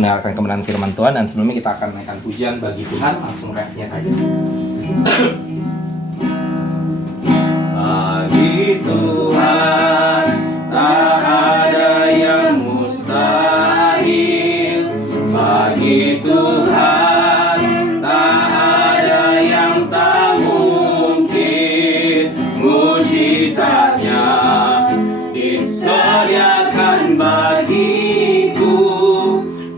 mendengarkan kebenaran firman Tuhan. Dan sebelumnya kita akan menaikkan pujian bagi Tuhan. Langsung refnya saja. Bagi Tuhan tak ada yang mustahil. Bagi Tuhan tak ada yang tak mungkin. Mujizatnya disediakan bagiku.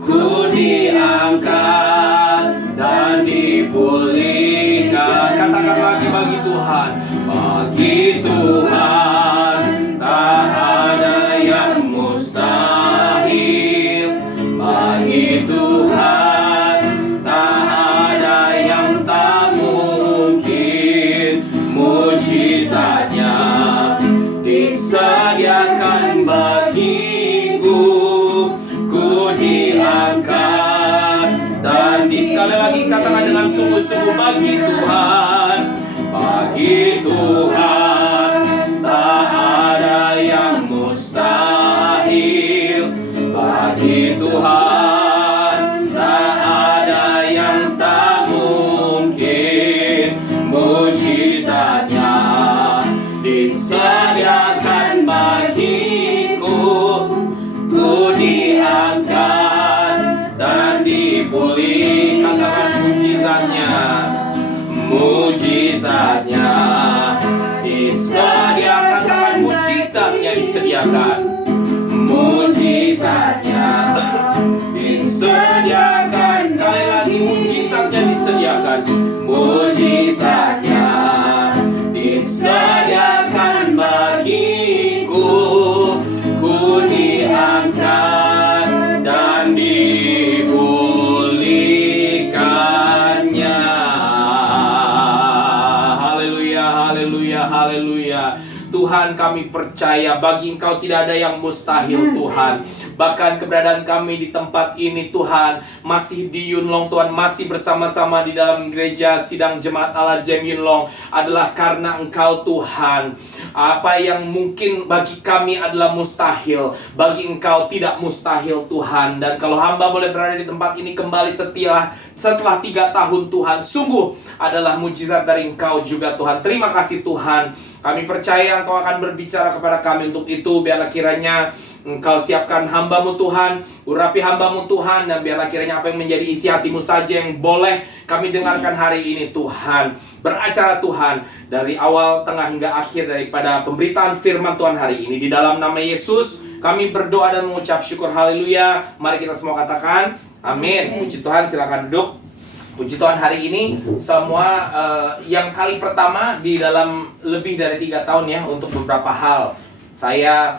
Ku diangkat dan dipulihkan. Katakan lagi, bagi Tuhan. Bagi Tuhan tak ada yang mustahil. Bagi Tuhan tak ada yang tak mungkin. Mujizatnya disediakan bagiku. Ku diangkat dan sekali lagi katakan dengan sungguh-sungguh, bagi Tuhan. Bagi Tuhan tak ada yang mustahil. Bagi Tuhan tak ada yang tak mungkin. Mujizatnya disediakan bagiku. Ku diangkat dan dipulihkan. Katakan mujizatnya. Mujizatnya disediakan. Katakan mujizatnya disediakan. Mujizatnya disediakan. Sekali lagi, mujizatnya disediakan. Mujizatnya disediakan bagiku. Ku diangkat dan dipulihkannya. Haleluya, haleluya, haleluya. Tuhan, kami percaya bagi Engkau tidak ada yang mustahil, Tuhan. Bahkan keberadaan kami di tempat ini, Tuhan, masih di Yunlong, Tuhan, masih bersama-sama di dalam gereja sidang jemaat Allah Jem Yunlong, adalah karena Engkau, Tuhan. Apa yang mungkin bagi kami adalah mustahil, bagi Engkau tidak mustahil, Tuhan. Dan kalau hamba boleh berada di tempat ini kembali setelah 3 tahun, Tuhan, sungguh adalah mujizat dari Engkau juga, Tuhan. Terima kasih, Tuhan. Kami percaya Engkau akan berbicara kepada kami. Untuk itu biarlah kiranya Engkau siapkan hamba-Mu, Tuhan, urapi hamba-Mu, Tuhan, dan biarlah kiranya apa yang menjadi isi hati-Mu saja yang boleh kami dengarkan hari ini, Tuhan. Beracara, Tuhan, dari awal, tengah, hingga akhir daripada pemberitaan firman Tuhan hari ini. Di dalam nama Yesus kami berdoa dan mengucap syukur. Haleluya. Mari kita semua katakan amin. Puji Tuhan, silakan duduk. Puji Tuhan, hari ini semua yang kali pertama di dalam lebih dari 3 tahun ya, untuk beberapa hal. Saya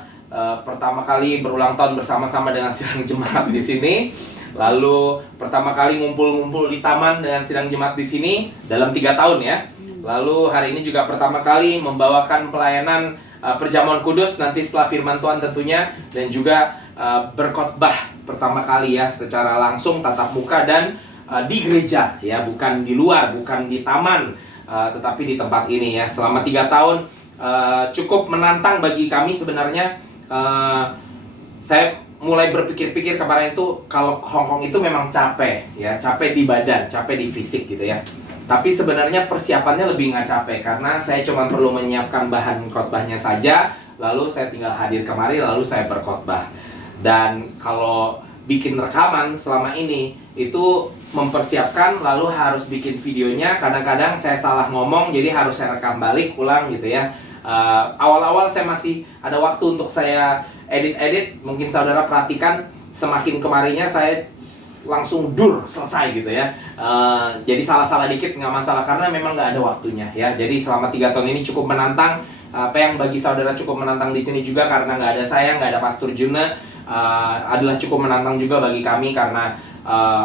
pertama kali berulang tahun bersama-sama dengan sidang jemaat di sini. Lalu pertama kali ngumpul-ngumpul di taman dengan sidang jemaat di sini dalam 3 tahun ya. Lalu hari ini juga pertama kali membawakan pelayanan perjamuan kudus nanti setelah firman Tuhan tentunya. Dan juga berkhotbah pertama kali ya, secara langsung tatap muka dan di gereja ya, bukan di luar, bukan di taman, tetapi di tempat ini ya. Selama 3 tahun cukup menantang bagi kami sebenarnya. Saya mulai berpikir-pikir kemarin itu, kalau Hongkong itu memang capek ya, capek di badan, capek di fisik gitu ya. Tapi sebenarnya persiapannya lebih nggak capek, karena saya cuma perlu menyiapkan bahan khotbahnya saja, lalu saya tinggal hadir kemari, lalu saya berkhotbah. Dan kalau bikin rekaman selama ini itu mempersiapkan, lalu harus bikin videonya. Kadang-kadang saya salah ngomong, jadi harus saya rekam balik, ulang gitu ya. Awal-awal saya masih ada waktu untuk saya edit-edit. Mungkin saudara perhatikan, semakin kemarinya saya langsung selesai gitu ya. Jadi salah-salah dikit nggak masalah, karena memang nggak ada waktunya ya. Jadi selama 3 tahun ini cukup menantang. Apa yang bagi saudara cukup menantang di sini juga karena nggak ada saya, nggak ada Pastor Juna, adalah cukup menantang juga bagi kami, karena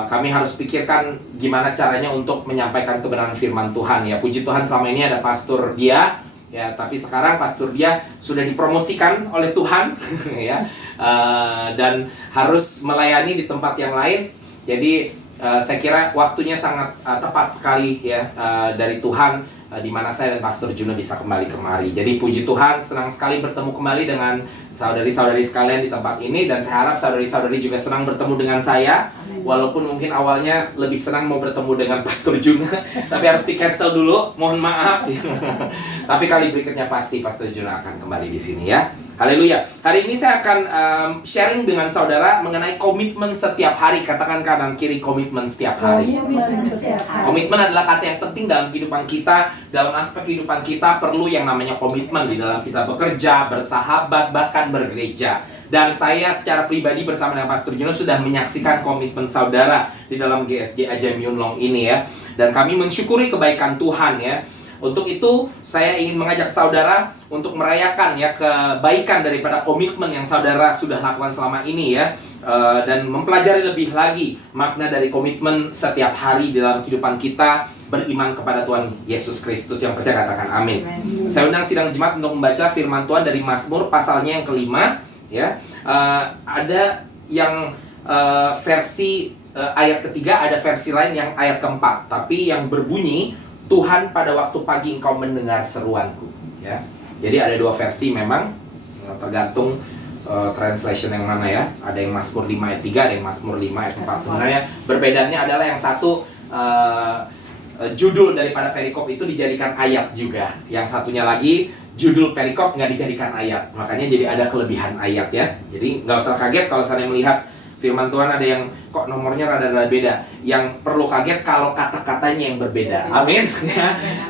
kami harus pikirkan gimana caranya untuk menyampaikan kebenaran firman Tuhan ya. Puji Tuhan, selama ini ada Pastor Dia ya, tapi sekarang Pastor Dia sudah dipromosikan oleh Tuhan ya, dan harus melayani di tempat yang lain. Jadi saya kira waktunya sangat tepat sekali ya dari Tuhan, di mana saya dan Pastor Juno bisa kembali kemari. Jadi puji Tuhan, senang sekali bertemu kembali dengan saudari-saudari sekalian di tempat ini, dan saya harap saudari-saudari juga senang bertemu dengan saya. Walaupun mungkin awalnya lebih senang mau bertemu dengan Pastor Juno, tapi harus di-cancel dulu, mohon maaf. Tapi kali berikutnya pasti Pastor Juno akan kembali di sini ya. Haleluya. Hari ini saya akan sharing dengan saudara mengenai komitmen setiap hari. Katakan kanan kiri, komitmen setiap hari. Komitmen adalah kata yang penting dalam kehidupan kita. Dalam aspek kehidupan kita perlu yang namanya komitmen di dalam kita bekerja, bersahabat, bahkan bergereja. Dan saya secara pribadi bersama dengan Pastor Juno sudah menyaksikan komitmen saudara di dalam GSJ Ajam Yunlong ini ya. Dan kami mensyukuri kebaikan Tuhan ya. Untuk itu saya ingin mengajak saudara untuk merayakan ya kebaikan daripada komitmen yang saudara sudah lakukan selama ini ya, dan mempelajari lebih lagi makna dari komitmen setiap hari dalam kehidupan kita beriman kepada Tuhan Yesus Kristus. Yang percaya katakan amin. Saya undang sidang jemaat untuk membaca firman Tuhan dari Mazmur pasalnya yang kelima ya. Ada yang versi ayat ketiga, ada versi lain yang ayat keempat, tapi yang berbunyi Tuhan, pada waktu pagi engkau mendengar seruanku ya. Jadi ada dua versi memang, tergantung translation yang mana ya. Ada yang Mazmur 5 ayat 3, ada yang Mazmur 5 ayat 4. Sebenarnya berbedanya adalah yang satu judul daripada perikop itu dijadikan ayat juga. Yang satunya lagi judul perikop nggak dijadikan ayat. Makanya jadi ada kelebihan ayat ya. Jadi nggak usah kaget kalau saya melihat firman Tuhan ada yang kok nomornya rada-rada beda. Yang perlu kaget kalau kata-katanya yang berbeda. Amin.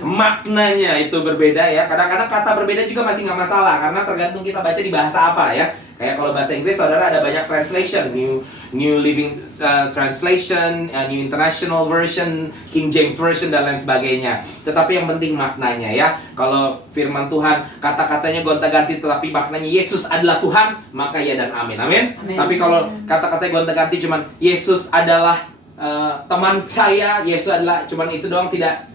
Maknanya itu berbeda ya. Kadang-kadang kata berbeda juga masih nggak masalah, karena tergantung kita baca di bahasa apa ya. Kayak kalau bahasa Inggris, saudara, ada banyak translation, New Living Translation, New International Version, King James Version, dan lain sebagainya. Tetapi yang penting maknanya ya. Kalau firman Tuhan kata-katanya gonta-ganti tetapi maknanya Yesus adalah Tuhan, maka ya dan amin. Amin. Tapi kalau kata-katanya gonta-ganti cuman Yesus adalah teman saya, Yesus adalah cuman itu doang, tidak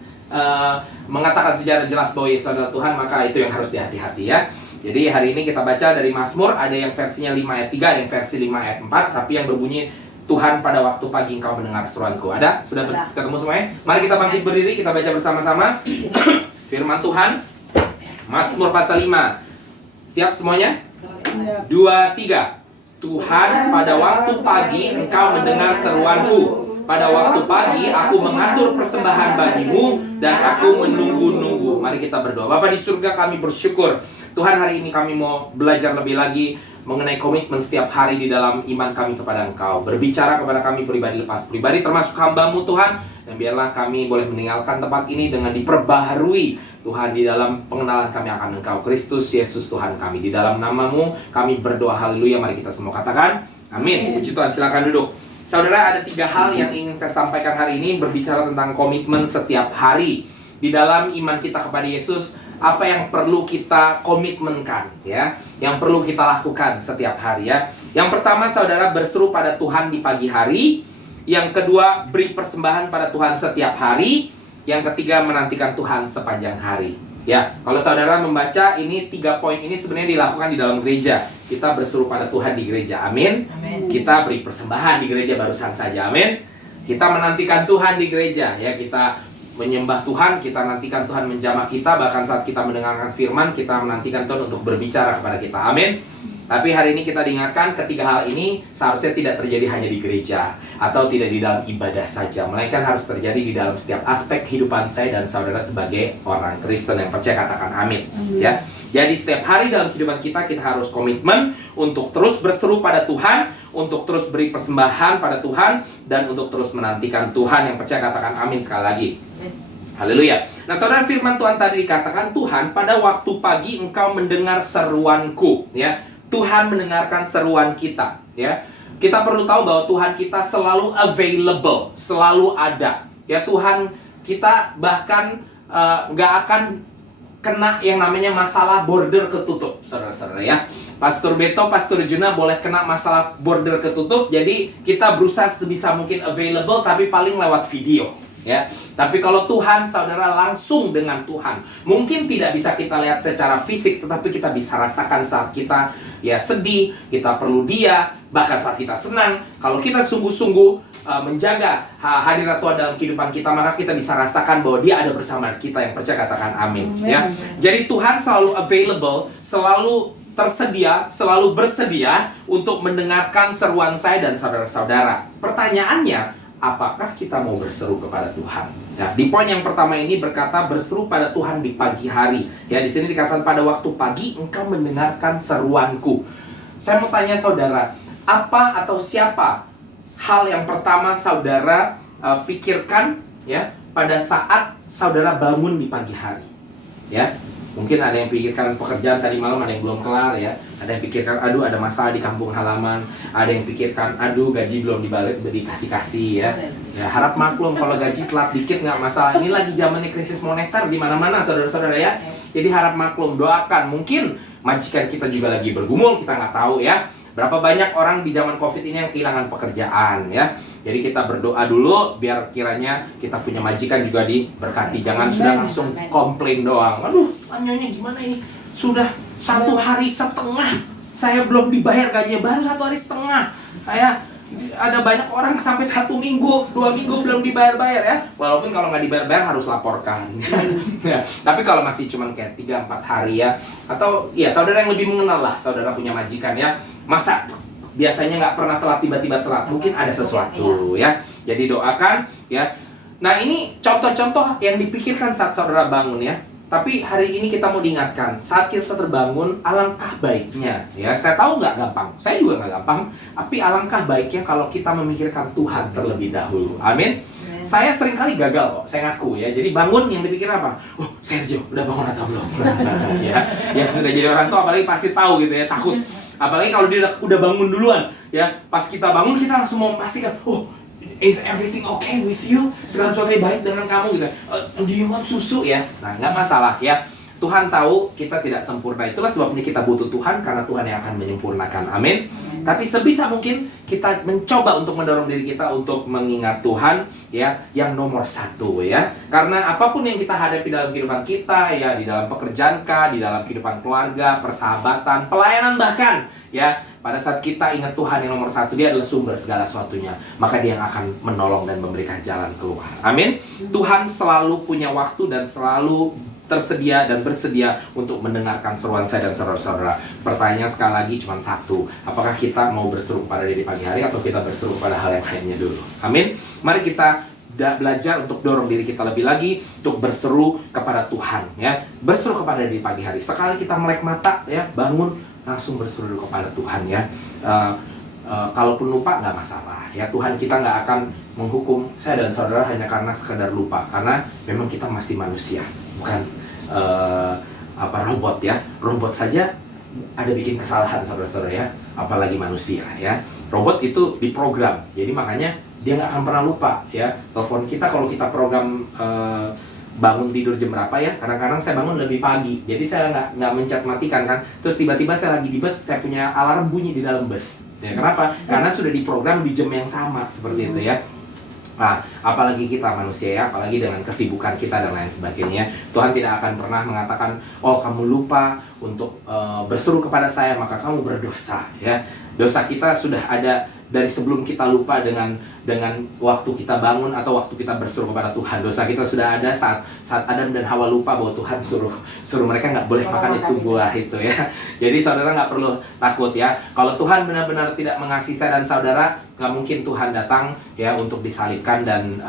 mengatakan secara jelas bahwa Yesus adalah Tuhan, maka itu yang harus dihati-hati ya. Jadi hari ini kita baca dari Mazmur, ada yang versinya 5 ayat 3, ada yang versi 5 ayat 4, tapi yang berbunyi Tuhan, pada waktu pagi engkau mendengar seruanku. Ada? Sudah ketemu semuanya? Mari kita bangkit berdiri, kita baca bersama-sama firman Tuhan. Mazmur pasal 5. Siap semuanya? 2, 3. Tuhan, pada waktu pagi engkau mendengar seruanku. Pada waktu pagi aku mengatur persembahan bagimu dan aku menunggu-nunggu. Mari kita berdoa. Bapa di surga, kami bersyukur Tuhan, hari ini kami mau belajar lebih lagi mengenai komitmen setiap hari di dalam iman kami kepada Engkau. Berbicara kepada kami pribadi lepas pribadi, termasuk hamba-Mu Tuhan. Dan biarlah kami boleh meninggalkan tempat ini dengan diperbaharui Tuhan di dalam pengenalan kami akan Engkau, Kristus Yesus Tuhan kami. Di dalam nama-Mu kami berdoa, haleluya. Mari kita semua katakan amin. Puji Tuhan, silakan duduk. Saudara, ada 3 hal yang ingin saya sampaikan hari ini berbicara tentang komitmen setiap hari. Di dalam iman kita kepada Yesus, apa yang perlu kita komitmenkan ya, yang perlu kita lakukan setiap hari ya. Yang pertama, saudara, berseru pada Tuhan di pagi hari. Yang kedua, beri persembahan pada Tuhan setiap hari. Yang ketiga, menantikan Tuhan sepanjang hari ya. Kalau saudara membaca ini 3 poin ini sebenarnya dilakukan di dalam gereja. Kita berseru pada Tuhan di gereja, amin. Kita beri persembahan di gereja barusan saja, amin. Kita menantikan Tuhan di gereja ya, kita menyembah Tuhan, kita nantikan Tuhan menjamah kita. Bahkan saat kita mendengarkan firman, kita menantikan Tuhan untuk berbicara kepada kita, amin. Tapi hari ini kita diingatkan ketiga hal ini seharusnya tidak terjadi hanya di gereja atau tidak di dalam ibadah saja, melainkan harus terjadi di dalam setiap aspek kehidupan saya dan saudara sebagai orang Kristen yang percaya, katakan amin ya. Jadi setiap hari dalam kehidupan kita harus komitmen untuk terus berseru pada Tuhan, untuk terus beri persembahan pada Tuhan, dan untuk terus menantikan Tuhan. Yang percaya katakan amin sekali lagi. Haleluya. Nah, saudara, firman Tuhan tadi dikatakan Tuhan, pada waktu pagi engkau mendengar seruanku ya. Tuhan mendengarkan seruan kita ya. Kita perlu tahu bahwa Tuhan kita selalu available, selalu ada ya. Tuhan kita bahkan nggak akan kena yang namanya masalah border ketutup, saudara-saudara ya. Pastor Beto, Pastor Juna boleh kena masalah border ketutup, jadi kita berusaha sebisa mungkin available, tapi paling lewat video ya. Tapi kalau Tuhan, saudara, langsung dengan Tuhan. Mungkin tidak bisa kita lihat secara fisik, tetapi kita bisa rasakan saat kita ya sedih, kita perlu Dia. Bahkan saat kita senang, kalau kita sungguh-sungguh menjaga hadirat Tuhan dalam kehidupan kita, maka kita bisa rasakan bahwa Dia ada bersama kita. Yang percaya katakan amin. Ya. Jadi Tuhan selalu available, selalu tersedia, selalu bersedia untuk mendengarkan seruan saya dan saudara-saudara. Pertanyaannya, apakah kita mau berseru kepada Tuhan? Nah, di poin yang pertama ini berkata berseru pada Tuhan di pagi hari. Ya, di sini dikatakan pada waktu pagi engkau mendengarkan seruanku. Saya mau tanya saudara, apa atau siapa hal yang pertama saudara pikirkan ya pada saat saudara bangun di pagi hari? Ya, mungkin ada yang pikirkan pekerjaan tadi malam ada yang belum kelar ya. Ada yang pikirkan aduh ada masalah di kampung halaman. Ada yang pikirkan aduh gaji belum dikasih-kasih ya. Ya harap maklum kalau gaji telat dikit nggak masalah. Ini lagi zamannya krisis moneter di mana-mana saudara-saudara ya. Jadi harap maklum, doakan. Mungkin majikan kita juga lagi bergumul, kita nggak tahu ya. Berapa banyak orang di zaman COVID ini yang kehilangan pekerjaan ya. Jadi kita berdoa dulu biar kiranya kita punya majikan juga diberkati. Jangan sudah langsung komplain doang. Aduh, tanyanya gimana ini? Sudah 1 hari setengah saya belum dibayar gajinya, baru 1 hari setengah. Ada banyak orang sampai 1 minggu, 2 minggu belum dibayar-bayar ya. Walaupun kalau nggak dibayar-bayar harus laporkan. Ya, tapi kalau masih cuman kayak 3-4 hari ya, atau ya saudara yang lebih mengenal lah, saudara punya majikan ya. Masa biasanya nggak pernah telat, tiba-tiba telat, mungkin ada sesuatu ya. Jadi doakan ya. Nah ini contoh-contoh yang dipikirkan saat saudara bangun ya. Tapi hari ini kita mau diingatkan, saat kita terbangun, alangkah baiknya ya. Saya tahu nggak gampang, saya juga nggak gampang, tapi alangkah baiknya kalau kita memikirkan Tuhan terlebih dahulu. Amin. Saya seringkali gagal kok, saya ngaku ya. Jadi bangun yang dipikir apa? Oh, Sergio, udah bangun atau belum? Ya, yang sudah jadi orang tua apalagi pasti tahu gitu ya, takut. Apalagi kalau dia udah bangun duluan ya. Pas kita bangun kita langsung mau memastikan, oh, is everything okay with you? Segala sesuatu yang baik dengan kamu gitu. Do you want susu ya? Nah, nggak masalah ya. Tuhan tahu kita tidak sempurna. Itulah sebabnya kita butuh Tuhan, karena Tuhan yang akan menyempurnakan. Amin. Tapi sebisa mungkin kita mencoba untuk mendorong diri kita untuk mengingat Tuhan ya, yang nomor 1 ya. Karena apapun yang kita hadapi dalam kehidupan kita ya, di dalam pekerjaan kah, di dalam kehidupan keluarga, persahabatan, pelayanan bahkan ya, pada saat kita ingat Tuhan yang nomor 1, Dia adalah sumber segala sesuatunya, maka Dia yang akan menolong dan memberikan jalan keluar. Amin. Tuhan selalu punya waktu dan selalu tersedia dan bersedia untuk mendengarkan seruan saya dan saudara-saudara. Pertanyaannya sekali lagi cuma 1, apakah kita mau berseru pada diri pagi hari atau kita berseru pada hal yang lainnya dulu? Amin. Mari kita belajar untuk dorong diri kita lebih lagi untuk berseru kepada Tuhan ya. Berseru kepada diri pagi hari. Sekali kita melek mata ya, bangun langsung berseru kepada Tuhan ya. Kalaupun lupa nggak masalah ya. Tuhan kita nggak akan menghukum saya dan saudara hanya karena sekedar lupa, karena memang kita masih manusia, bukan robot ya. Robot saja ada bikin kesalahan saudara-saudara ya, apalagi manusia ya. Robot itu diprogram, jadi makanya dia nggak akan pernah lupa ya. Telepon kita kalau kita program bangun tidur jam berapa ya, kadang-kadang saya bangun lebih pagi, jadi saya nggak mencet matikan kan, terus tiba-tiba saya lagi di bus, saya punya alarm bunyi di dalam bus ya. Kenapa? Karena sudah diprogram di jam yang sama seperti itu ya. Nah, apalagi kita manusia ya, apalagi dengan kesibukan kita dan lain sebagainya. Tuhan tidak akan pernah mengatakan, oh kamu lupa untuk berseru kepada saya, maka kamu berdosa ya. Dosa kita sudah ada dari sebelum kita lupa dengan waktu kita bangun atau waktu kita berseru kepada Tuhan. Dosa kita sudah ada saat Adam dan Hawa lupa bahwa Tuhan suruh mereka nggak boleh makan itu buah itu ya. Jadi saudara nggak perlu takut ya. Kalau Tuhan benar-benar tidak mengasihi saya dan saudara, nggak mungkin Tuhan datang ya untuk disalibkan dan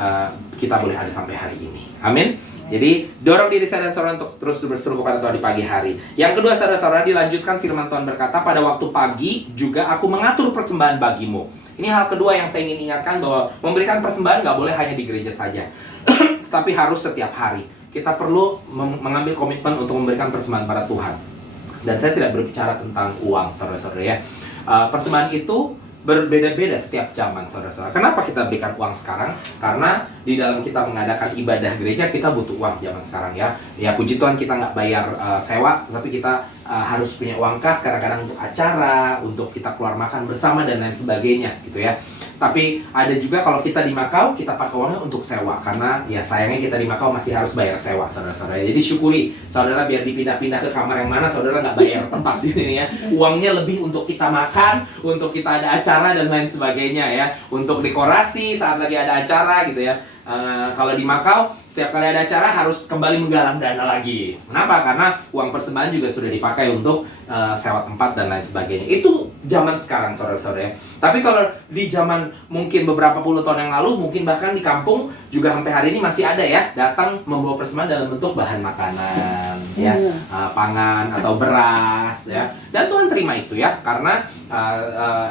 kita boleh ada sampai hari ini. Amin. Jadi dorong diri saya dan saudara untuk terus berseru kepada Tuhan di pagi hari. Yang kedua, saudara-saudara, dilanjutkan firman Tuhan berkata, pada waktu pagi juga aku mengatur persembahan bagimu. Ini hal kedua yang saya ingin ingatkan, bahwa memberikan persembahan nggak boleh hanya di gereja saja, tapi harus setiap hari. Kita perlu mengambil komitmen untuk memberikan persembahan pada Tuhan. Dan saya tidak berbicara tentang uang, saudara-saudara ya. Persembahan itu berbeda-beda setiap zaman, saudara-saudara. Kenapa kita berikan uang sekarang? Karena di dalam kita mengadakan ibadah gereja, kita butuh uang zaman sekarang ya. Ya puji Tuhan kita nggak bayar sewa, tapi kita harus punya uang kas kadang-kadang untuk acara, untuk kita keluar makan bersama dan lain sebagainya gitu ya. Tapi ada juga kalau kita di Makau, kita pakai uangnya untuk sewa. Karena ya sayangnya kita di Makau masih harus bayar sewa, saudara-saudara. Jadi syukuri, saudara biar dipindah-pindah ke kamar yang mana, saudara nggak bayar tempat di sini ya. Uangnya lebih untuk kita makan, untuk kita ada acara dan lain sebagainya ya. Untuk dekorasi saat lagi ada acara gitu ya. Kalau di Makau, setiap kali ada acara harus kembali menggalang dana lagi. Kenapa? Karena uang persembahan juga sudah dipakai untuk sewa tempat dan lain sebagainya. Itu zaman sekarang, saudara-saudara ya. Tapi kalau di zaman mungkin beberapa puluh tahun yang lalu, mungkin bahkan di kampung juga sampai hari ini masih ada ya, datang membawa persembahan dalam bentuk bahan makanan, ya, pangan atau beras, ya. Dan Tuhan terima itu ya, karena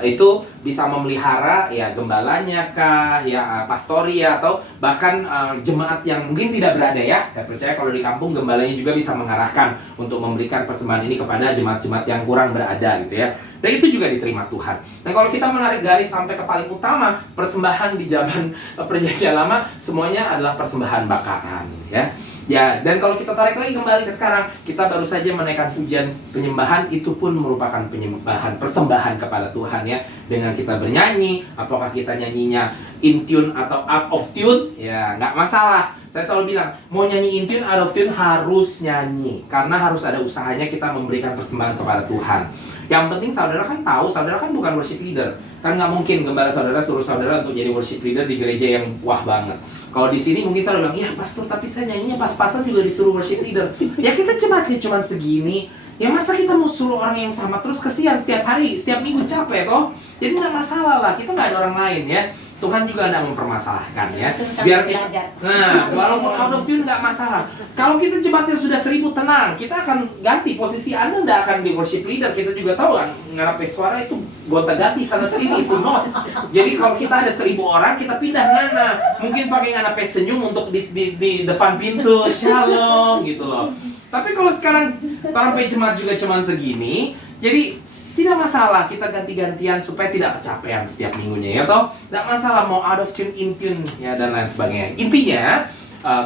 itu bisa memelihara ya gembalanya kah, ya pastori ya, atau bahkan jemaat yang mungkin tidak berada ya. Saya percaya kalau di kampung gembalanya juga bisa mengarahkan untuk memberikan persembahan ini kepada jemaat-jemaat yang kurang berada gitu ya. Dan itu juga diterima Tuhan. Dan kalau kita menarik garis sampai ke paling utama, persembahan di zaman Perjanjian Lama semuanya adalah persembahan bakaran ya. Ya, dan kalau kita tarik lagi kembali ke sekarang, kita baru saja menaikkan pujian penyembahan, itu pun merupakan penyembahan, persembahan kepada Tuhan ya. Dengan kita bernyanyi, apakah kita nyanyinya in tune atau out of tune, ya nggak masalah. Saya selalu bilang, mau nyanyi in tune, out of tune harus nyanyi. Karena harus ada usahanya kita memberikan persembahan kepada Tuhan. Yang penting saudara kan tahu, saudara kan bukan worship leader. Kan nggak mungkin gembala saudara suruh saudara untuk jadi worship leader di gereja yang wah banget. Kalau di sini mungkin saudara bilang, ya pastor tapi saya nyanyinya pas-pasan juga disuruh worship leader. Ya kita jemaatnya cuma segini. Ya masa kita mau suruh orang yang sama terus, kesian setiap hari, setiap minggu capek toh. Jadi nggak masalah lah, kita nggak ada orang lain ya. Tuhan juga tidak mempermasalahkan ya. Biar kita, nah walaupun out of tune nggak masalah. Kalau kita jemaatnya sudah 1000, tenang, kita akan ganti posisi. Anda tidak akan di worship leader. Kita juga tahu kan, ngarape suara itu gonta-ganti sana sini itu not. Jadi kalau kita ada 1000 orang, kita pindah ngana. Mungkin pakai ngarape senyum untuk di depan pintu, shalom gitu loh. Tapi kalau sekarang ngarape jemaat juga cuma segini, jadi tidak masalah kita ganti-gantian supaya tidak kecapean setiap minggunya ya toh. Tidak masalah mau out of tune, in tune ya dan lain sebagainya. Intinya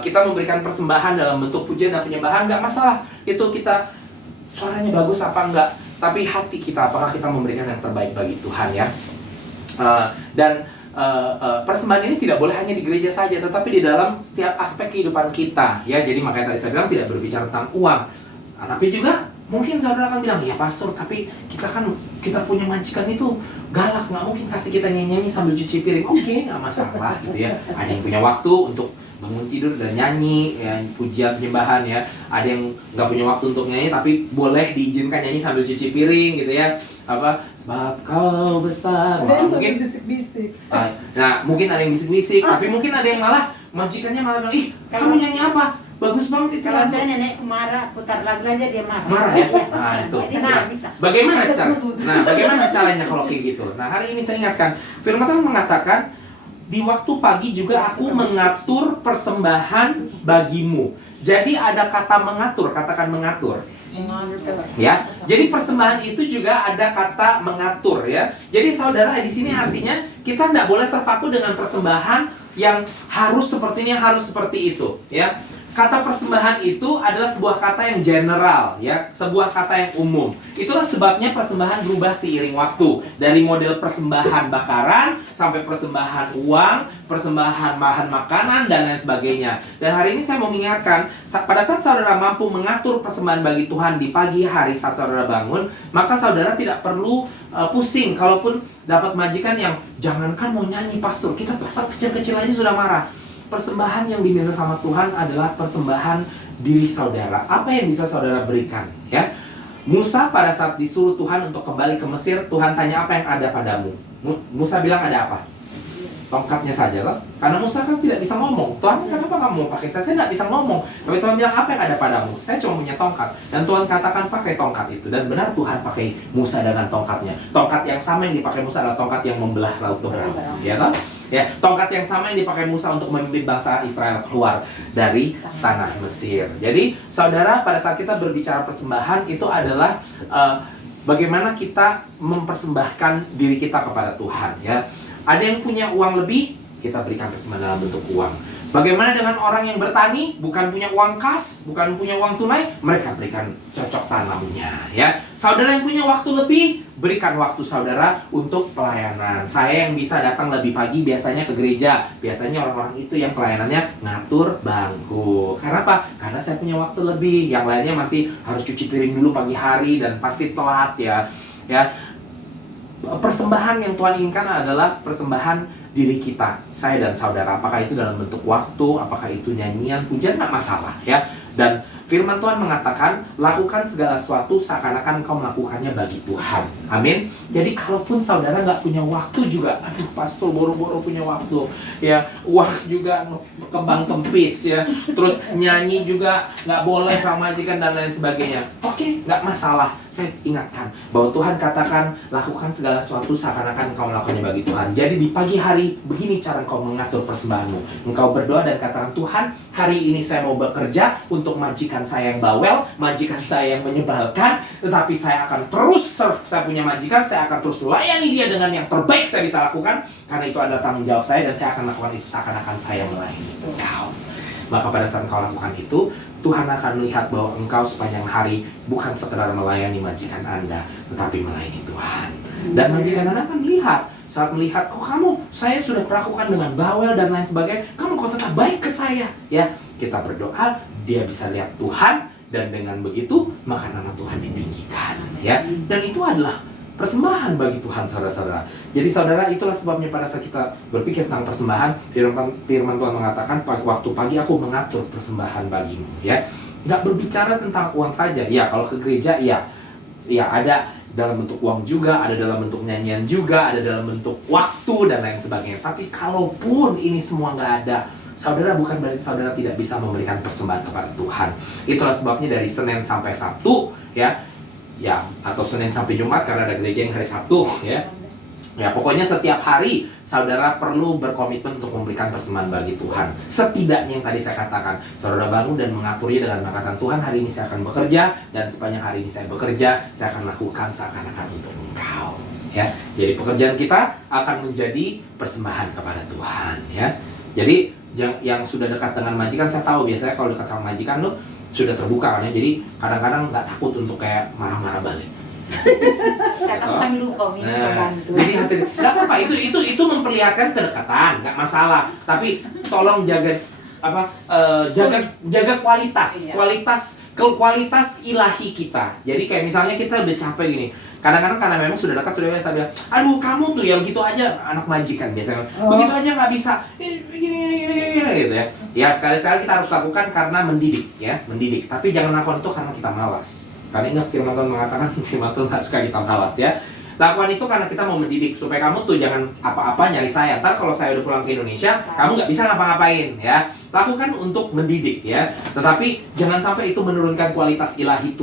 kita memberikan persembahan dalam bentuk pujian dan penyembahan nggak masalah. Itu kita suaranya bagus apa enggak, tapi hati kita apakah kita memberikan yang terbaik bagi Tuhan ya. Dan persembahan ini tidak boleh hanya di gereja saja, tetapi di dalam setiap aspek kehidupan kita ya. Jadi makanya tadi saya bilang tidak berbicara tentang uang, tapi juga mungkin saudara akan bilang, ya pastor, tapi kita punya majikan itu galak, nggak mungkin kasih kita nyanyi sambil cuci piring. Oke, nggak masalah gitu ya. Ada yang punya waktu untuk bangun tidur dan nyanyi, ya, pujian penyembahan ya. Ada yang nggak punya waktu untuk nyanyi, tapi boleh diizinkan nyanyi sambil cuci piring gitu ya. Apa? Sebab kau besar. Ada yang mungkin bisik-bisik. Nah, mungkin ada yang bisik-bisik, tapi mungkin ada yang malah majikannya malah bilang, ih, kamu nyanyi apa? Bagus banget itu. Kalau saya nenek marah, putar lagu aja dia marah. Marah ya? Nah itu. Jadi nggak bisa. Bagaimana caranya kalau kayak gitu? Nah hari ini saya ingatkan, firman Tuhan mengatakan, di waktu pagi juga aku mengatur persembahan bagimu. Jadi ada kata mengatur, katakan mengatur. Ya, jadi persembahan itu juga ada kata mengatur ya. Jadi saudara di sini artinya kita tidak boleh terpaku dengan persembahan yang harus seperti ini, harus seperti itu ya. Kata persembahan itu adalah sebuah kata yang general ya, sebuah kata yang umum. Itulah sebabnya persembahan berubah seiring waktu. Dari model persembahan bakaran sampai persembahan uang, persembahan bahan makanan dan lain sebagainya. Dan hari ini saya mau mengingatkan, pada saat saudara mampu mengatur persembahan bagi Tuhan di pagi hari saat saudara bangun, maka saudara tidak perlu pusing kalaupun dapat majikan yang jangankan mau nyanyi pastor, kita pasal kecil-kecil aja sudah marah. Persembahan yang diminta sama Tuhan adalah persembahan diri saudara. Apa yang bisa saudara berikan ya? Musa pada saat disuruh Tuhan untuk kembali ke Mesir, Tuhan tanya apa yang ada padamu. Musa bilang ada apa? Tongkatnya saja loh. Karena Musa kan tidak bisa ngomong. Tuhan kenapa kamu mau pakai saya tidak bisa ngomong. Tapi Tuhan bilang apa yang ada padamu? Saya cuma punya tongkat. Dan Tuhan katakan pakai tongkat itu. Dan benar Tuhan pakai Musa dengan tongkatnya. Tongkat yang sama yang dipakai Musa adalah tongkat yang membelah laut berang. Ya kan? Ya, tongkat yang sama yang dipakai Musa untuk memimpin bangsa Israel keluar dari tanah Mesir. Jadi, saudara, pada saat kita berbicara persembahan itu adalah bagaimana kita mempersembahkan diri kita kepada Tuhan. Ya, ada yang punya uang lebih, kita berikan persembahan dalam bentuk uang. Bagaimana dengan orang yang bertani, bukan punya uang kas, bukan punya uang tunai, mereka berikan cocok tanamnya, ya. Saudara yang punya waktu lebih, berikan waktu saudara untuk pelayanan. Saya yang bisa datang lebih pagi biasanya ke gereja, biasanya orang-orang itu yang pelayanannya ngatur bangku. Karena apa? Karena saya punya waktu lebih. Yang lainnya masih harus cuci piring dulu pagi hari dan pasti telat, ya. Ya. Persembahan yang Tuhan inginkan adalah persembahan diri kita, saya dan saudara. Apakah itu dalam bentuk waktu, apakah itu nyanyian, pujian, nggak masalah, ya. Dan firman Tuhan mengatakan, lakukan segala sesuatu seakan-akan kau melakukannya bagi Tuhan. Amin. Jadi kalaupun saudara nggak punya waktu juga, aduh pastor boro-boro punya waktu, ya, uang juga kembang kempis, ya, terus nyanyi juga nggak boleh sama majikan dan lain sebagainya. Oke, nggak masalah. Saya ingatkan bahwa Tuhan katakan, lakukan segala sesuatu seakan-akan kau melakukannya bagi Tuhan. Jadi di pagi hari, begini cara engkau mengatur persembahanmu. Engkau berdoa dan katakan, Tuhan, hari ini saya mau bekerja untuk majikan saya yang bawel, majikan saya yang menyebalkan, tetapi saya akan terus serve saya punya majikan, saya akan terus layani dia dengan yang terbaik saya bisa lakukan, karena itu adalah tanggung jawab saya, dan saya akan lakukan itu seakan-akan saya melayani engkau. Maka pada saat engkau lakukan itu, Tuhan akan melihat bahwa engkau sepanjang hari bukan sekedar melayani majikan Anda, tetapi melayani Tuhan. Dan majikan Anda akan melihat, saat melihat, kok kamu, saya sudah perlakukan dengan bawel dan lain sebagainya, kamu kok tetap baik ke saya, ya. Kita berdoa, dia bisa lihat Tuhan, dan dengan begitu, maka nama Tuhan ditinggikan, ya. Dan itu adalah persembahan bagi Tuhan, saudara-saudara. Jadi saudara, itulah sebabnya pada saat kita berpikir tentang persembahan, firman Tuhan mengatakan, waktu pagi aku mengatur persembahan bagimu, ya. Nggak berbicara tentang uang saja, ya. Kalau ke gereja, ya ada dalam bentuk uang juga, ada dalam bentuk nyanyian juga, ada dalam bentuk waktu dan lain sebagainya. Tapi kalaupun ini semua nggak ada, saudara, bukan berarti saudara tidak bisa memberikan persembahan kepada Tuhan. Itulah sebabnya dari Senin sampai Sabtu, ya, atau Senin sampai Jumat karena ada gereja yang hari Sabtu, ya. Ya, pokoknya setiap hari saudara perlu berkomitmen untuk memberikan persembahan bagi Tuhan. Setidaknya yang tadi saya katakan, saudara bangun dan mengaturnya dengan mengatakan, Tuhan, hari ini saya akan bekerja, dan sepanjang hari ini saya bekerja, saya akan lakukan seakan-akan untuk Engkau, ya. Jadi pekerjaan kita akan menjadi persembahan kepada Tuhan, ya. Jadi yang sudah dekat dengan majikan, saya tahu biasanya kalau dekat sama majikan lo sudah terbuka kan, ya. Jadi kadang-kadang nggak takut untuk kayak marah-marah balik. Saya kan bukan lupa minta bantu. Jadi hati, nggak apa-apa, itu memperlihatkan kedekatan, nggak masalah. Tapi tolong jaga jaga kualitas, kualitas ilahi kita. Jadi kayak misalnya kita udah capek gini. Kadang-kadang karena memang sudah dekat, sudah biasa bilang, aduh kamu tuh ya begitu aja, anak majikan biasanya, begitu aja nggak bisa, gini, gitu ya. Ya sekali-sekali kita harus lakukan karena mendidik, ya, mendidik. Tapi jangan lakukan itu karena kita malas. Karena ingat firman Tuhan mengatakan, firman Tuhan nggak suka kita malas, ya. Lakukan itu karena kita mau mendidik, supaya kamu tuh jangan apa-apa nyari saya. Ntar kalau saya udah pulang ke Indonesia, kamu nggak bisa ngapa-ngapain, ya. Lakukan untuk mendidik, ya. Tetapi jangan sampai itu menurunkan kualitas ilahi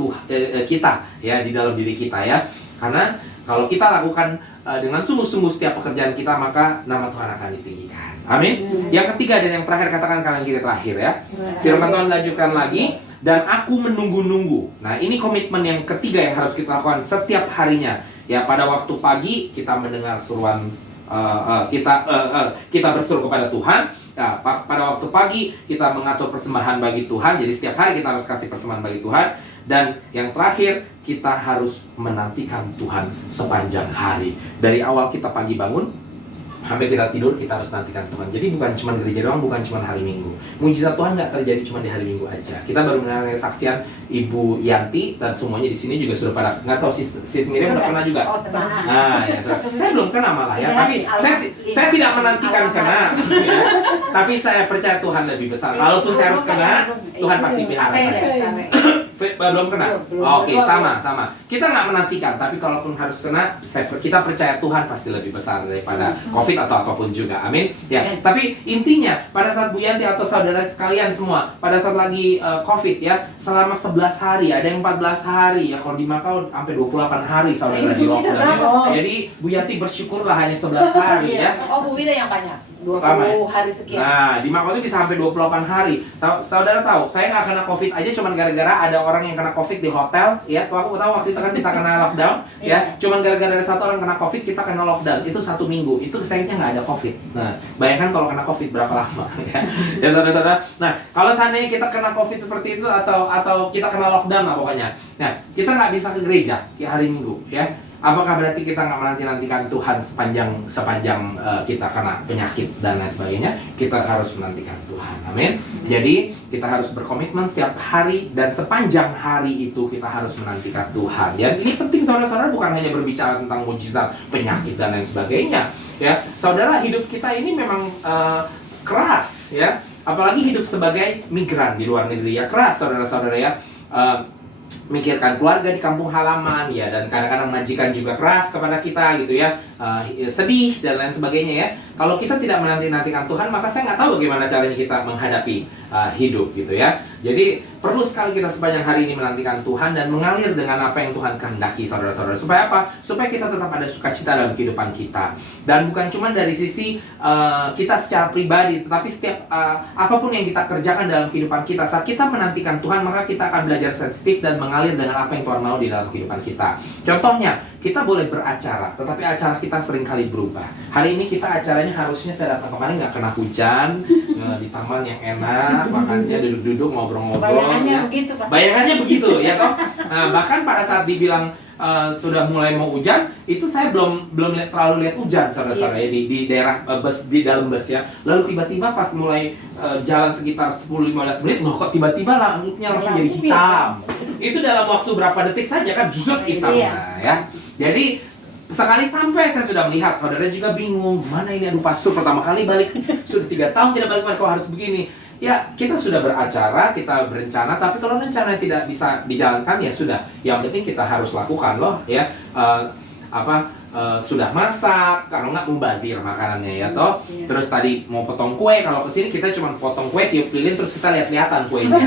kita, ya, di dalam diri kita, ya. Karena kalau kita lakukan dengan sungguh-sungguh setiap pekerjaan kita, maka nama Tuhan akan ditinggikan. Amin. Yang ketiga dan yang terakhir, katakan kanan kiri terakhir, ya. Firman Tuhan lanjutkan lagi, dan aku menunggu-nunggu. Nah, ini komitmen yang ketiga yang harus kita lakukan setiap harinya. Ya, pada waktu pagi kita mendengar seruan, kita berseru kepada Tuhan. Nah, pada waktu pagi kita mengatur persembahan bagi Tuhan. Jadi setiap hari kita harus kasih persembahan bagi Tuhan. Dan yang terakhir, kita harus menantikan Tuhan sepanjang hari. Dari awal kita pagi bangun sampai kita tidur, kita harus nantikan Tuhan. Jadi bukan cuma gereja doang, bukan cuma hari Minggu. Mujizat Tuhan nggak terjadi cuma di hari Minggu aja. Kita baru mendengar kesaksian Ibu Yanti, dan semuanya di sini juga sudah pada, nggak tahu sis Miriam udah pernah juga. Oh, tenang. Nah, ya, saya belum kena malah, ya. Tapi saya tidak menantikan kena, ya. Tapi saya percaya Tuhan lebih besar. Kalaupun saya harus kena, Tuhan pasti pelihara saya. Belum kena? Oke, sama. Kita nggak menantikan, tapi kalaupun harus kena, kita percaya Tuhan pasti lebih besar daripada COVID atau apapun juga. Amin. Ya. Tapi intinya, pada saat Bu Yanti atau saudara sekalian semua, pada saat lagi COVID, ya, selama 11 hari, ada yang 14 hari, ya. Kalau di Makau sampai 28 hari saudara di lockdown, ya. Jadi Bu Yanti bersyukurlah hanya 11 hari, ya. Oh, Bu Wida yang banyak. 20 Lama ya? hari sekian. Nah, di Mako itu bisa sampai 28 hari. Saudara tahu, saya nggak kena COVID aja cuman gara-gara ada orang yang kena COVID di hotel, ya. Tuh aku tahu waktu itu kan kita kena lockdown, ya. Cuman gara-gara ada satu orang kena COVID, kita kena lockdown. Itu 1 minggu. Itu sayangnya nggak ada COVID. Nah, bayangkan kalau kena COVID berapa lama, ya. Ya, saudara-saudara. Nah, kalau seandainya kita kena COVID seperti itu atau kita kena lockdown lah pokoknya. Nah, kita nggak bisa ke gereja ya hari Minggu, ya. Apakah berarti kita nggak menanti-nantikan Tuhan sepanjang kita kena penyakit dan lain sebagainya? Kita harus menantikan Tuhan, amin. Jadi kita harus berkomitmen setiap hari dan sepanjang hari itu kita harus menantikan Tuhan. Dan ini penting saudara-saudara, bukan hanya berbicara tentang mujizat, penyakit dan lain sebagainya. Ya, saudara, hidup kita ini memang keras, ya. Apalagi hidup sebagai migran di luar negeri ya, keras saudara-saudara ya. Mikirkan keluarga di kampung halaman ya, dan kadang-kadang majikan juga keras kepada kita gitu ya, sedih dan lain sebagainya ya. Kalau kita tidak menanti-nantikan Tuhan, maka saya nggak tahu bagaimana caranya kita menghadapi hidup gitu ya. Jadi perlu sekali kita sepanjang hari ini menantikan Tuhan dan mengalir dengan apa yang Tuhan kehendaki saudara-saudara. Supaya apa? Supaya kita tetap ada sukacita dalam kehidupan kita. Dan bukan cuma dari sisi kita secara pribadi, tetapi setiap apapun yang kita kerjakan dalam kehidupan kita, saat kita menantikan Tuhan, maka kita akan belajar sensitif dan mengalir dengan apa yang Tuhan mau di dalam kehidupan kita. Contohnya, kita boleh beracara, tetapi acara kita seringkali berubah. Hari ini kita acaranya harusnya saya datang kemarin nggak kena hujan, di taman yang enak, makannya duduk-duduk ngobrol-ngobrol. Bayangannya Ya. begitu pasti. Bayangannya begitu ya toh. Nah, bahkan pada saat dibilang sudah mulai mau hujan, itu saya belum terlalu lihat hujan saudara-saudara ya, di daerah bus, di dalam bus ya. Lalu tiba-tiba pas mulai jalan sekitar 10-15 menit, loh kok tiba-tiba langitnya langsung jadi hitam. Itu dalam waktu berapa detik saja kan justru hitam. Nah, ya. Jadi sekali sampai saya sudah melihat, saudara juga bingung, mana ini, aduh pastor pertama kali balik, sudah 3 tahun tidak balik, kok harus begini. Ya, kita sudah beracara, kita berencana, tapi kalau rencana tidak bisa dijalankan, ya sudah. Yang penting kita harus lakukan loh, ya. Sudah masak, kalau nggak mubazir makanannya ya toh. Terus tadi mau potong kue, kalau kesini kita cuma potong kue, tiup lilin, terus kita lihat-lihatan kuenya.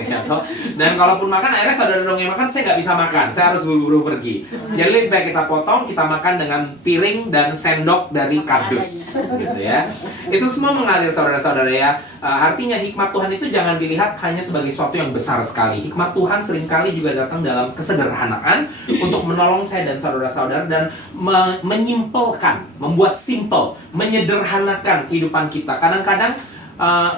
Ya toh. Dan kalaupun makan, akhirnya saudara dong yang makan, saya nggak bisa makan, saya harus buru-buru pergi. Jadi lebih baik kita potong, kita makan dengan piring dan sendok dari kardus, gitu ya. Itu semua mengalir saudara-saudara ya. Artinya hikmat Tuhan itu jangan dilihat hanya sebagai sesuatu yang besar sekali. Hikmat Tuhan seringkali juga datang dalam kesederhanaan untuk menolong saya dan saudara-saudara dan menyimpelkan, membuat simple, menyederhanakan kehidupan kita. Kadang-kadang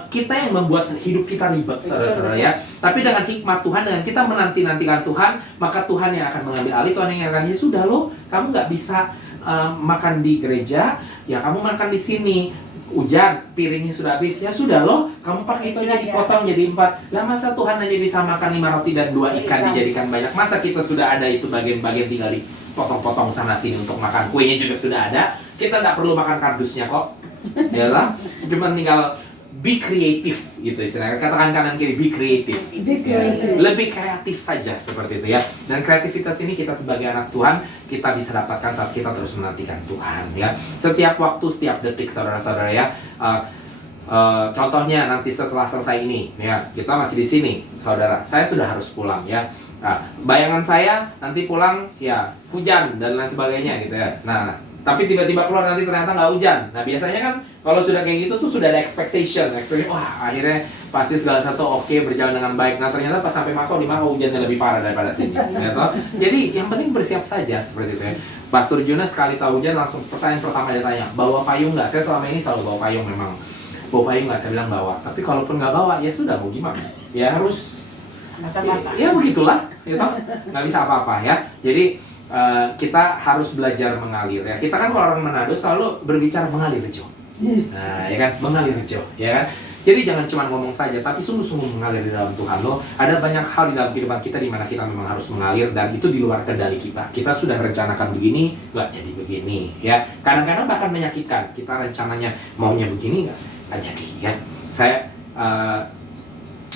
kita yang membuat hidup kita ribet, saudara-saudara ya. Tapi dengan hikmat Tuhan, dengan kita menanti-nantikan Tuhan, maka Tuhan yang akan mengambil alih. Tuhan yang akan, ya sudah loh, kamu nggak bisa makan di gereja, ya kamu makan di sini. Hujan, piringnya sudah habis, ya sudah loh, kamu pakai itu aja dipotong jadi 4. Lah masa Tuhan hanya bisa makan 5 roti dan 2 ikan dijadikan banyak? Masa kita sudah ada itu bagian-bagian tinggal dipotong-potong sana sini untuk makan? Kuenya juga sudah ada, kita nggak perlu makan kardusnya kok. Ya lah, cuma tinggal be kreatif gitu istilahnya. Katakan kanan kiri, be kreatif. Ya, lebih kreatif saja seperti itu ya. Dan kreativitas ini kita sebagai anak Tuhan kita bisa dapatkan saat kita terus menantikan Tuhan ya. Setiap waktu, setiap detik saudara-saudara ya. Contohnya nanti setelah selesai ini ya, kita masih di sini saudara. Saya sudah harus pulang ya. Bayangan saya nanti pulang ya hujan dan lain sebagainya gitu ya. Nah, tapi tiba-tiba keluar nanti ternyata nggak hujan. Nah biasanya kan kalau sudah kayak gitu tuh sudah ada expectation, wah akhirnya pasti segala satu oke, berjalan dengan baik. Nah ternyata pas sampai Mako, di Mako hujannya lebih parah daripada sini. Gitu. Jadi yang penting bersiap saja seperti itu ya. Pastor Juna sekali tahu hujan langsung pertanyaan pertama dia tanya, bawa payung nggak? Saya selama ini selalu bawa payung memang. Bawa payung nggak? Saya bilang bawa. Tapi kalaupun nggak bawa ya sudah, mau gimana? Ya harus Masa-masa. ya begitulah, gitu. Nggak bisa apa-apa ya. Jadi kita harus belajar mengalir ya. Kita kan kalau orang Manado selalu berbicara mengalir Jo. Nah, ya kan, mengalir Jo, ya kan. Jadi jangan cuma ngomong saja, tapi sungguh-sungguh mengalir di dalam Tuhan loh. Ada banyak hal di dalam kehidupan kita di mana kita memang harus mengalir dan itu di luar kendali kita. Kita sudah rencanakan begini, nggak jadi begini, ya. Kadang-kadang bahkan menyakitkan. Kita rencananya maunya begini, nggak jadi, ya. Saya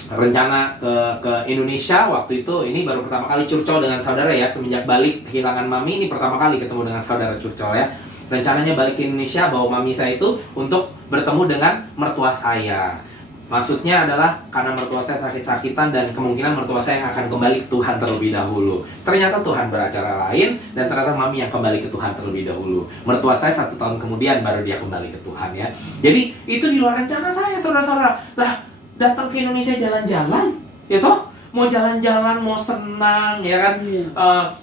rencana ke Indonesia waktu itu, ini baru pertama kali curcol dengan saudara ya, semenjak balik kehilangan mami, ini pertama kali ketemu dengan saudara curcol ya. Rencananya balik ke Indonesia bawa mami saya itu untuk bertemu dengan mertua saya. Maksudnya adalah karena mertua saya sakit-sakitan dan kemungkinan mertua saya yang akan kembali ke Tuhan terlebih dahulu. Ternyata Tuhan beracara lain dan ternyata mami yang kembali ke Tuhan terlebih dahulu. Mertua saya 1 tahun kemudian baru dia kembali ke Tuhan ya. Jadi itu di luar rencana saya, saudara-saudara. Lah, datang ke Indonesia jalan-jalan, ya toh? Mau jalan-jalan, mau senang, ya kan?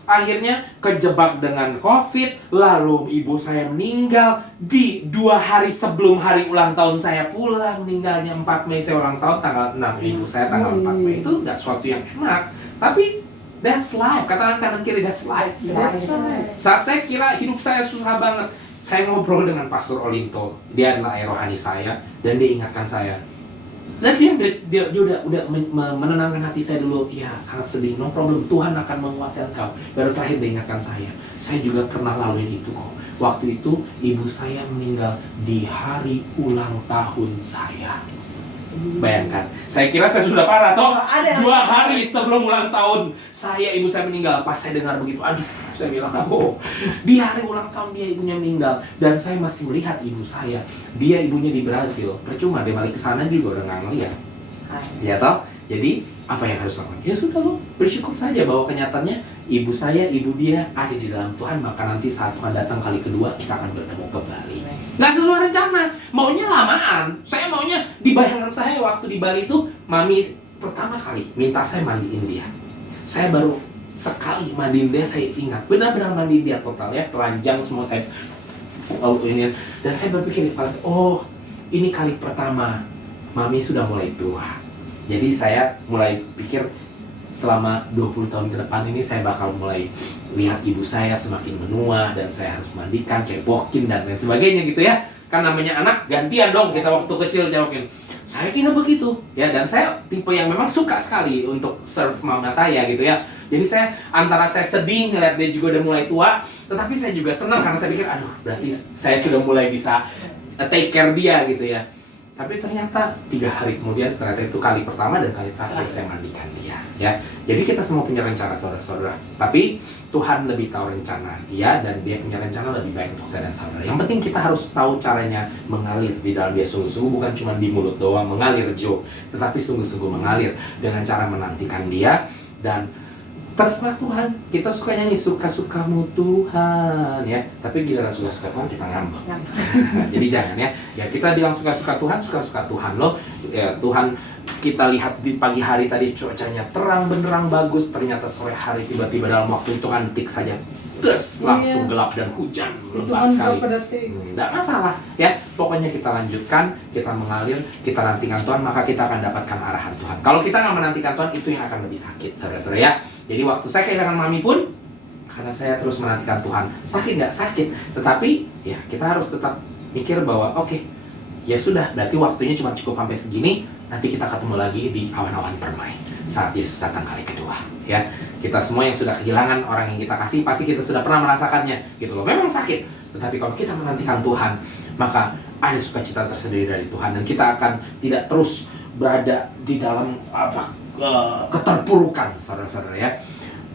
Akhirnya kejebak dengan COVID, lalu ibu saya meninggal di 2 hari sebelum hari ulang tahun saya pulang, meninggalnya 4 Mei saya ulang tahun, tanggal 6, ibu saya tanggal 4 Mei. Itu nggak sesuatu yang enak, tapi that's life. Katakan kanan kiri, that's life. Saat saya kira hidup saya susah banget, saya ngobrol dengan Pastor Olinto, dia adalah ayah rohani saya, dan dia ingatkan saya. Dan dia udah menenangkan hati saya dulu. Ya, sangat sedih, no problem, Tuhan akan menguatkan kau. Baru terakhir dia ingatkan saya juga pernah laluin itu kok. Waktu itu ibu saya meninggal di hari ulang tahun saya. Bayangkan, saya kira saya sudah parah toh. 2 hari sebelum ulang tahun ibu saya meninggal. Pas saya dengar begitu, aduh, saya bilang, oh, di hari ulang tahun dia ibunya meninggal. Dan saya masih melihat ibu saya. Dia ibunya di Brazil. Percuma dia balik ke sana juga udah nggak ngeliat. Ya toh. Jadi apa yang harus lakukan? Ya sudah lo bersyukur saja bahwa kenyataannya ibu saya, ibu dia ada di dalam Tuhan. Maka nanti saat Tuhan datang kali kedua kita akan bertemu kembali. Nggak sesuai rencana, maunya lamaan. Saya maunya di bayangan saya waktu di Bali itu, mami pertama kali minta saya mandiin dia. Saya baru sekali mandiin dia, saya ingat benar-benar mandiin dia total ya, telanjang semua saya. Ini dan saya berpikir di kepala saya, oh ini kali pertama mami sudah mulai tua. Jadi saya mulai pikir selama 20 tahun ke depan ini saya bakal mulai lihat ibu saya semakin menua dan saya harus mandikan, cepokin dan lain sebagainya gitu ya. Kan namanya anak gantian dong kita waktu kecil cepokin. Saya kira begitu ya, dan saya tipe yang memang suka sekali untuk serve mama saya gitu ya. Jadi saya antara saya sedih ngeliat dia juga udah mulai tua, tetapi saya juga senang karena saya pikir aduh berarti saya sudah mulai bisa take care dia gitu ya. Tapi ternyata 3 hari kemudian ternyata itu kali pertama dan kali terakhir saya mandikan dia ya. Jadi kita semua punya rencana saudara-saudara, tapi Tuhan lebih tahu rencana dia dan dia punya rencana lebih baik untuk saya dan saudara. Yang penting kita harus tahu caranya mengalir di dalam dia sungguh-sungguh, bukan cuma di mulut doang mengalir Jo, tetapi sungguh-sungguh mengalir dengan cara menantikan dia. Dan terserah Tuhan, kita suka nyanyi suka-sukamu Tuhan ya, tapi giliran suka-suka Tuhan kita ngambek. Jadi jangan ya kita bilang suka-suka Tuhan loh ya. Tuhan, kita lihat di pagi hari tadi cuacanya terang benderang bagus, ternyata sore hari tiba-tiba dalam waktu hitungan detik saja langsung gelap dan hujan lebat sekali. Nggak masalah ya, pokoknya kita lanjutkan, kita mengalir, kita nantikan Tuhan, maka kita akan dapatkan arahan Tuhan. Kalau kita nggak menantikan Tuhan, itu yang akan lebih sakit saudara-saudara ya. Jadi waktu saya kehilangan mami pun karena saya terus menantikan Tuhan, sakit nggak sakit, tetapi ya kita harus tetap mikir bahwa oke, ya sudah, berarti waktunya cuma cukup sampai segini. Nanti kita ketemu lagi di awan-awan permai saat Yesus datang kali kedua ya. Kita semua yang sudah kehilangan orang yang kita kasih, pasti kita sudah pernah merasakannya gitu loh. Memang sakit, tetapi kalau kita menantikan Tuhan, maka ada sukacita tersendiri dari Tuhan, dan kita akan tidak terus berada di dalam keterpurukan saudara-saudara ya.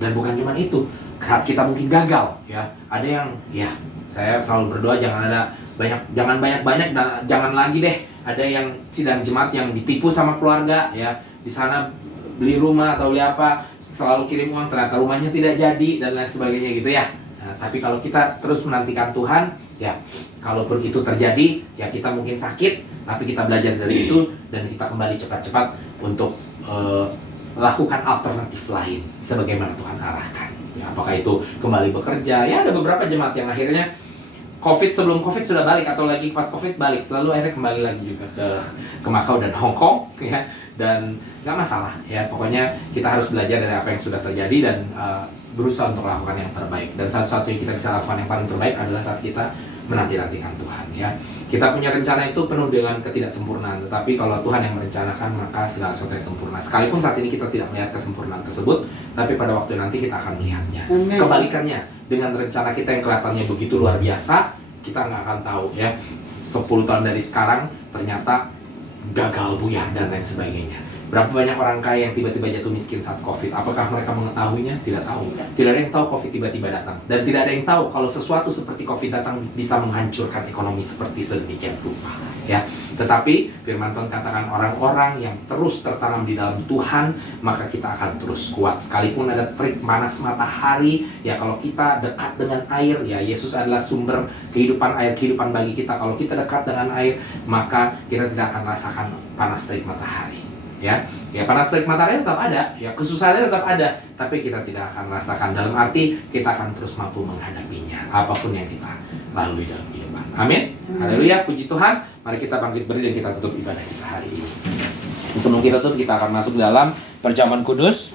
Dan bukan cuma itu, saat kita mungkin gagal ya, ada yang ya, saya selalu berdoa jangan banyak dan jangan lagi deh ada yang sidang jemaat yang ditipu sama keluarga ya, di sana beli rumah atau beli apa, selalu kirim uang, ternyata rumahnya tidak jadi dan lain sebagainya gitu ya. Nah, tapi kalau kita terus menantikan Tuhan ya, kalaupun itu terjadi ya, kita mungkin sakit tapi kita belajar dari itu dan kita kembali cepat-cepat untuk lakukan alternatif lain sebagaimana Tuhan arahkan ya. Apakah itu kembali bekerja ya, ada beberapa jemaat yang akhirnya sebelum COVID sudah balik, atau lagi pas COVID balik, lalu akhirnya kembali lagi juga ke Macau dan Hong Kong ya. Dan nggak masalah ya, pokoknya kita harus belajar dari apa yang sudah terjadi dan berusaha untuk melakukan yang terbaik. Dan satu-satu yang kita bisa lakukan yang paling terbaik adalah saat kita menanti-nantikan Tuhan ya. Kita punya rencana itu penuh dengan ketidaksempurnaan, tetapi kalau Tuhan yang merencanakan maka segala sesuatu yang sempurna. Sekalipun saat ini kita tidak melihat kesempurnaan tersebut, tapi pada waktu nanti kita akan melihatnya. Kebalikannya, dengan rencana kita yang kelihatannya begitu luar biasa, kita nggak akan tahu ya, 10 tahun dari sekarang ternyata gagal buyar dan lain sebagainya. Berapa banyak orang kaya yang tiba-tiba jatuh miskin saat COVID? Apakah mereka mengetahuinya? Tidak tahu. Tidak ada yang tahu COVID tiba-tiba datang. Dan tidak ada yang tahu kalau sesuatu seperti COVID datang bisa menghancurkan ekonomi seperti sedemikian rupa. ya. Tetapi firman Tuhan katakan orang-orang yang terus tertanam di dalam Tuhan, maka kita akan terus kuat. Sekalipun ada terik panas matahari, ya kalau kita dekat dengan air, ya Yesus adalah sumber kehidupan, air kehidupan bagi kita. Kalau kita dekat dengan air, maka kita tidak akan rasakan panas terik matahari. Ya panas terik matahari tetap ada, ya kesusahannya tetap ada, tapi kita tidak akan merasakan. Dalam arti kita akan terus mampu menghadapinya, apapun yang kita lalui dalam kehidupan. Amin. Haleluya, puji Tuhan. Mari kita bangkit berdiri dan kita tutup ibadah kita hari ini. Sebelum kita tutup, kita akan masuk dalam perjamuan kudus.